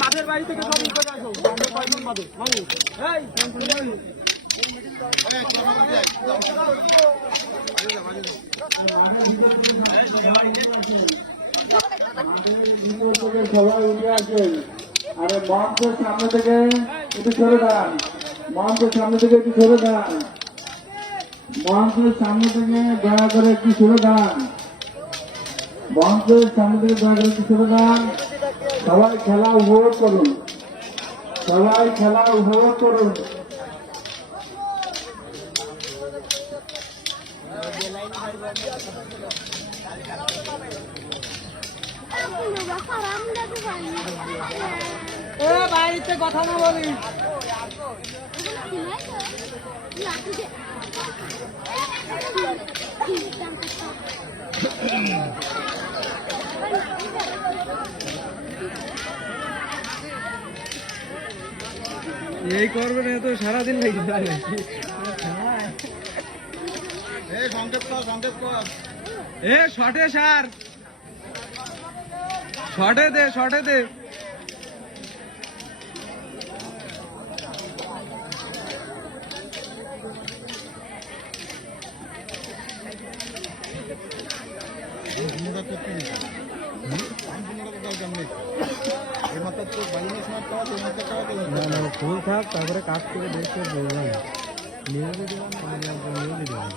মাঠের বাড়ি থেকে সব করে আসো মামু সবাই উঠে আসেন। আরে মঞ্চের সামনে থেকে একটু সরে দাঁড়ান, মঞ্চের সামনে থেকে একটু সরে দাঁড়ান, মঞ্চের সামনে থেকে দয়া করে একটু সরে দাঁড়ান, মঞ্চের সামনে থেকে দয়া করে একটু সরে দাঁড়ান। সবাই খেলা উপভোগ করুন, সবাই খেলা উপভোগ করুন। বাড়িতে কথা না বলি এই করবে না তো সারাদিন লেগে যাবে। শর্টে সার, শর্টে দে, শর্টে দে। ফুল থাক, তারপরে কাজ করে দেখতে বললাম নিয়ে দিলাম।